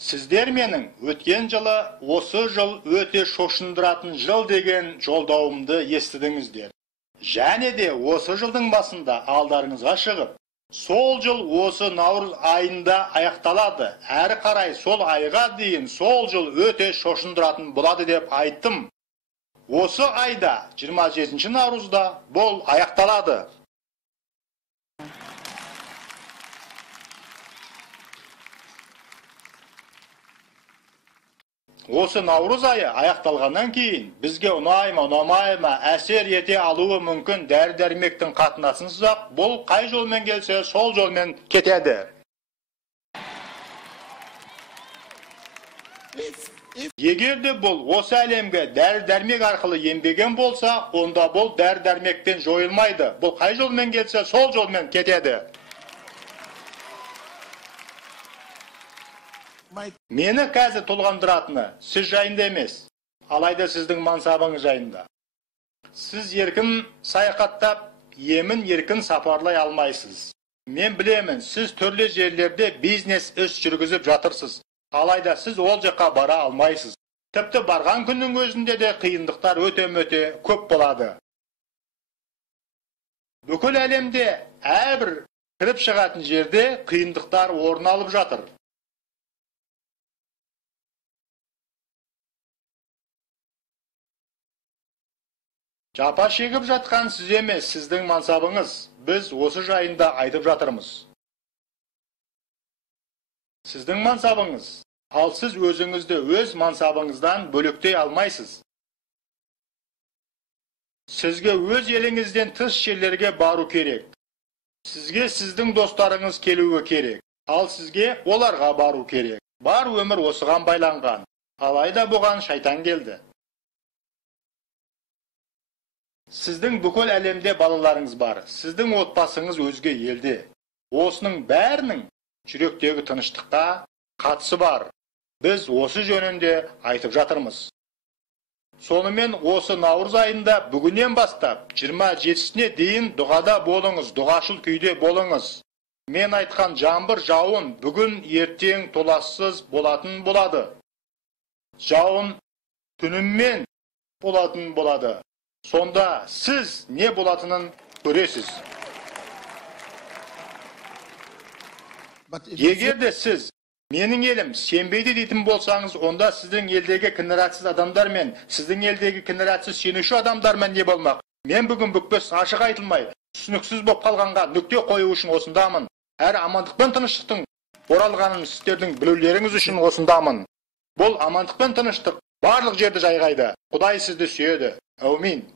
Сіздер менің өткен жылы осы жыл өте шошындыратын жыл деген жолдауымды естідіңіздер. Және де осы жылдың басында алдарыңызға шығып, сол жыл осы наурыз айында аяқталады. Әрі қарай сол айға дейін сол жыл өте шошындыратын болады деп айттым. Осы айда 27 наурызда бұл аяқталады. Осы наурыз айы аяқталғаннан кейін бізге ұнайма, ұнамайма әсер ете алуы мүмкін дәрі-дәрмектің қатынасынсыз-ақ бұл қай жолмен келсе сол жолмен кетеді. Егер де бұл осы әлемге дәрі-дәрмек арқылы енбеген болса, онда бұл дәрі-дәрмектен жойылмайды. Бұл қай жолмен келсе сол жолмен кетеді. Мені қазір толғандыратыны сіз жайында емес, алайда сіздің мансабыңыз жайында. Сіз еркін саяхаттап, емін еркін сапарлай алмайсыз. Мен білемін, сіз түрлі жерлерде бизнес іс жүргізіп жатырсыз. Алайда сіз ол жаққа бара алмайсыз. Тіпті барған күннің өзінде де қиындықтар өте-мөте көп болады. Бүкіл әлемде әрбір кіріп шығатын жерде қиындықтар орын алып жатыр. Жапа шегіп жатқан сіз емес, сіздің мансабыңыз. Біз осы жайында айтып жатырмыз. Сіздің мансабыңыз. Ал сіз өзіңізді өз мансабыңыздан бөлектей алмайсыз. Сізге өз еліңізден тыс жерлерге бару керек. Сізге сіздің достарыңыз келуі керек. Ал сізге оларға бару керек. Бар өмір осыған байланған. Алайда бұған шайтан келді. Сіздің бүкіл әлемде балаларыңыз бар. Сіздің отбасыңыз өзге елде. Осының бәрінің жүректегі тыныштыққа қатысы бар. Біз осы жөнінде айтып жатырмыз. Сонымен осы наурыз айында бүгіннен бастап 27-сіне дейін дұғада болыңыз, дұғашыл күйде болыңыз. Мен айтқан жаңбыр жауын бүгін ертең толассыз болатын болады. Жауын түніммен болатын болады. Сонда сіз не болатынын көресіз. Егер де сіз менің елім сенбейді дейтін болсаңыз, онда сіздің елдегі кінәратсыз адамдармен, сіздің елдегі кінәратсыз сенуші адамдармен не болмақ? Мен бүгін бүкпес ашық айтылмай, түсініксіз боп қалғанға нүкте қою үшін осындамын. Әр амандық пен тыныштықтың оралғанын сіздердің білулеріңіз үшін осындамын. Бұл амандық пен тыныштық барлық жерді жайғайды. Құдай сізді сүйеді. Әумин.